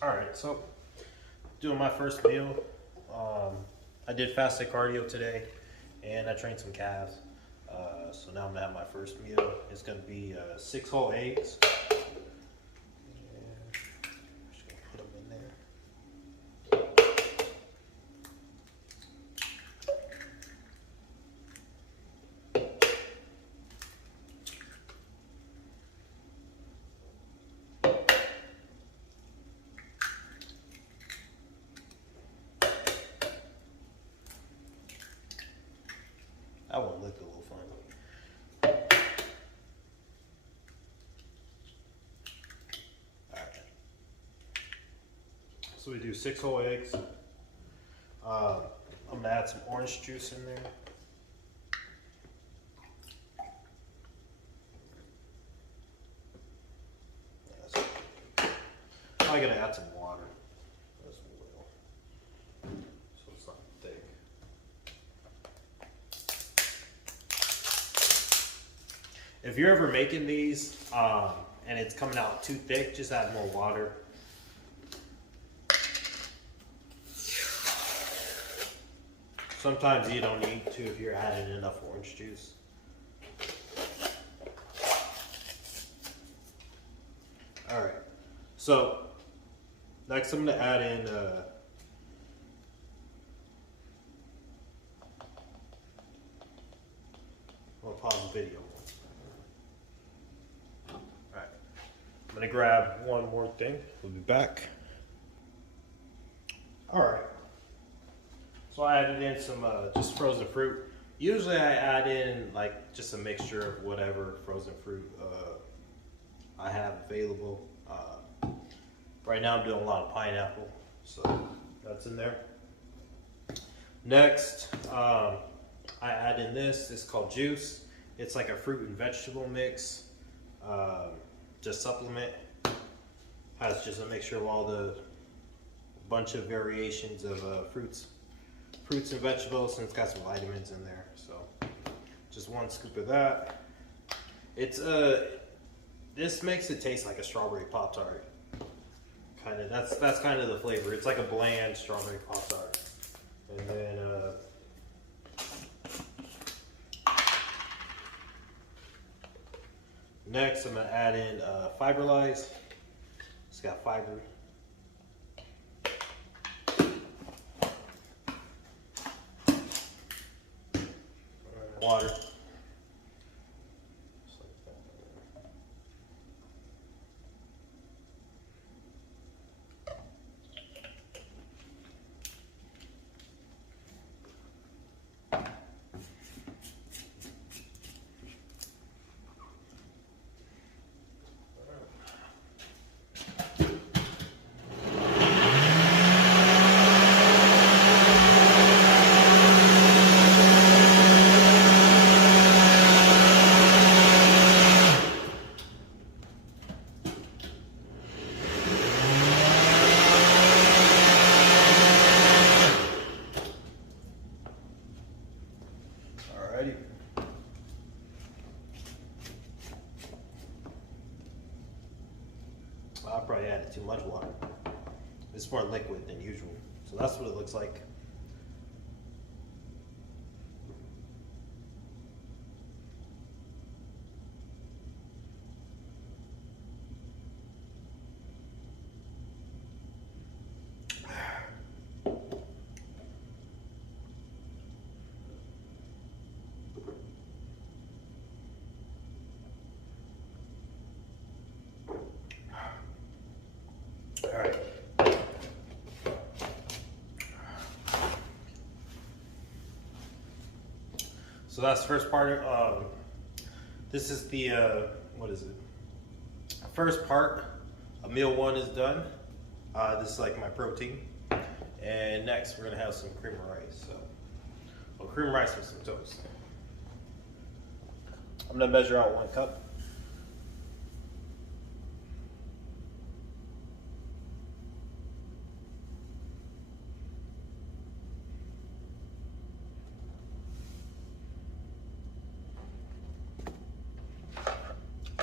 All right, so doing my first meal. I did fasted cardio today, and I trained some calves. So now I'm gonna have my first meal. It's gonna be 6 whole eggs. And I'm just gonna put them in there. That one looked a little funny. Alright. So we do 6 whole eggs. I'm gonna add some orange juice in there. I'm gonna add some water as well, so it's not thick. If you're ever making these and it's coming out too thick, just add more water. Sometimes you don't need to if you're adding enough orange juice. All right, so next I'm gonna add in I'll pause the video. All right, I'm gonna grab one more thing. We'll be back. All right. So I added in some just frozen fruit. Usually I add in like just a mixture of whatever frozen fruit I have available. Right now I'm doing a lot of pineapple, so that's in there. Next, I add in this. It's called juice. It's like a fruit and vegetable mix. Just supplement. Has just a mixture of all the bunch of variations of fruits and vegetables, and it's got some vitamins in there. So just 1 scoop of that. It's this makes it taste like a strawberry Pop-Tart. Kind of, that's kind of the flavor. It's like a bland strawberry Pop-Tart. And then next I'm gonna add in Fiberlize. It's got fiber. Water. Alrighty. I probably added too much water. It's more liquid than usual. So that's what it looks like. All right. So that's the first part. This is the, what is it? First part of meal 1 is done. This is like my protein. And next we're gonna have some cream of rice. So, well, cream of rice with some toast. I'm gonna measure out 1 cup.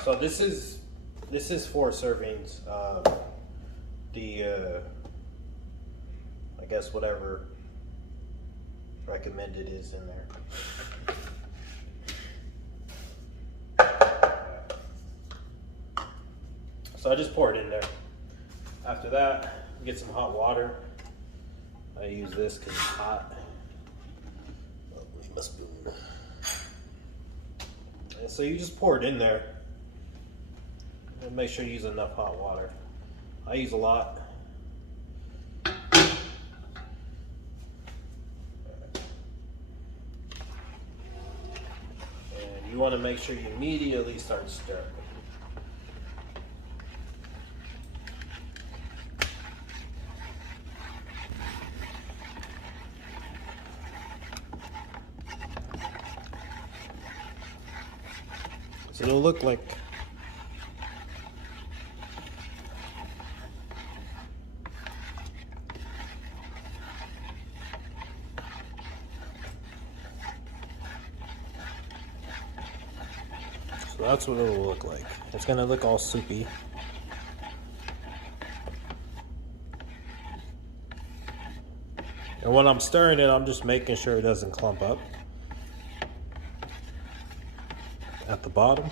So this is 4 servings. the I guess whatever recommended is in there. So I just pour it in there. After that, get some hot water. I use this because it's hot. Leave my spoon. And so you just pour it in there. And make sure you use enough hot water. I use a lot. And you want to make sure you immediately start stirring. So it'll look like so that's what it'll look like. It's gonna look all soupy. And when I'm stirring it, I'm just making sure it doesn't clump up at the bottom.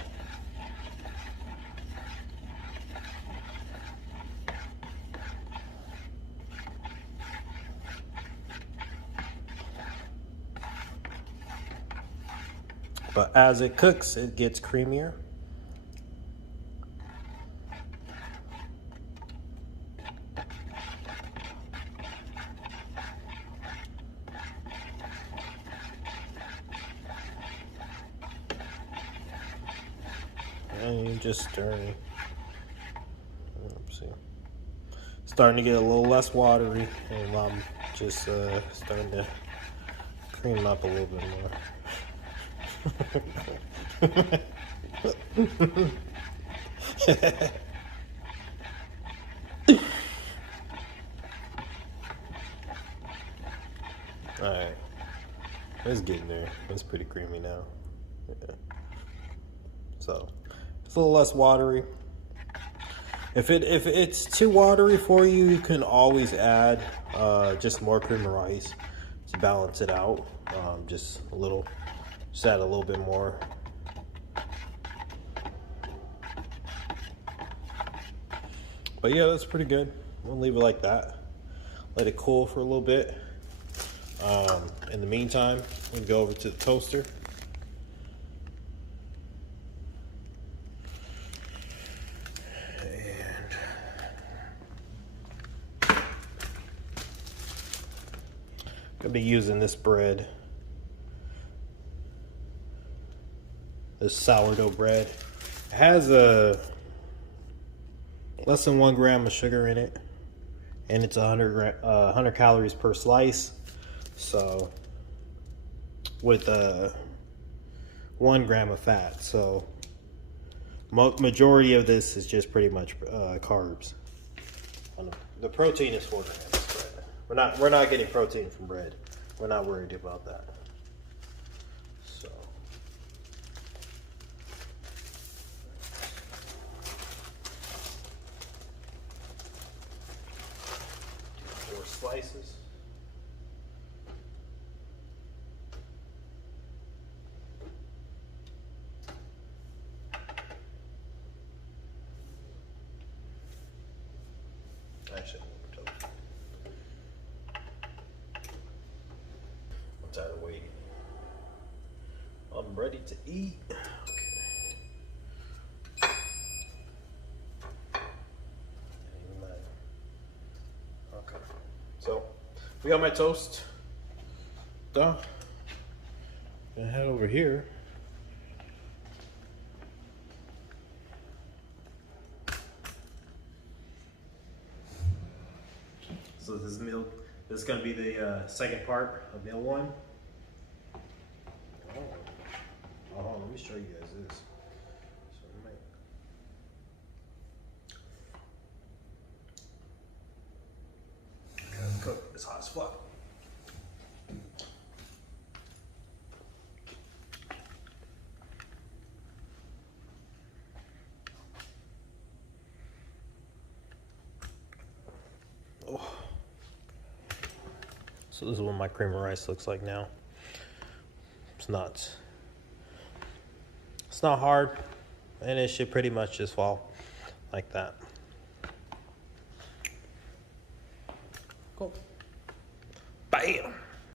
But as it cooks, it gets creamier. And you just stirring. Oopsie. Starting to get a little less watery, and I'm just starting to cream up a little bit more. Alright, it's getting there. It's pretty creamy now. Yeah. So it's a little less watery. If it's too watery for you, you can always add just more cream of rice to balance it out. Just add a little bit more. But yeah, that's pretty good. We'll leave it like that. Let it cool for a little bit. In the meantime, we'll go over to the toaster. And gonna be using this bread. This sourdough bread. It has less than 1 gram of sugar in it, and it's 100 calories per slice. So with 1 gram of fat, so majority of this is just pretty much carbs. The protein is 4 grams. We're not getting protein from bread. We're not worried about that. So. 4 slices. Actually, I'm tired of waiting. I'm ready to eat. Okay. So we got my toast done. Gonna head over here. So this is going to be the second part of meal 1. Oh, let me show you guys this. So gotta cook. It's hot as fuck. So this is what my cream of rice looks like now. It's not hard, and it should pretty much just fall like that. Cool. Bam.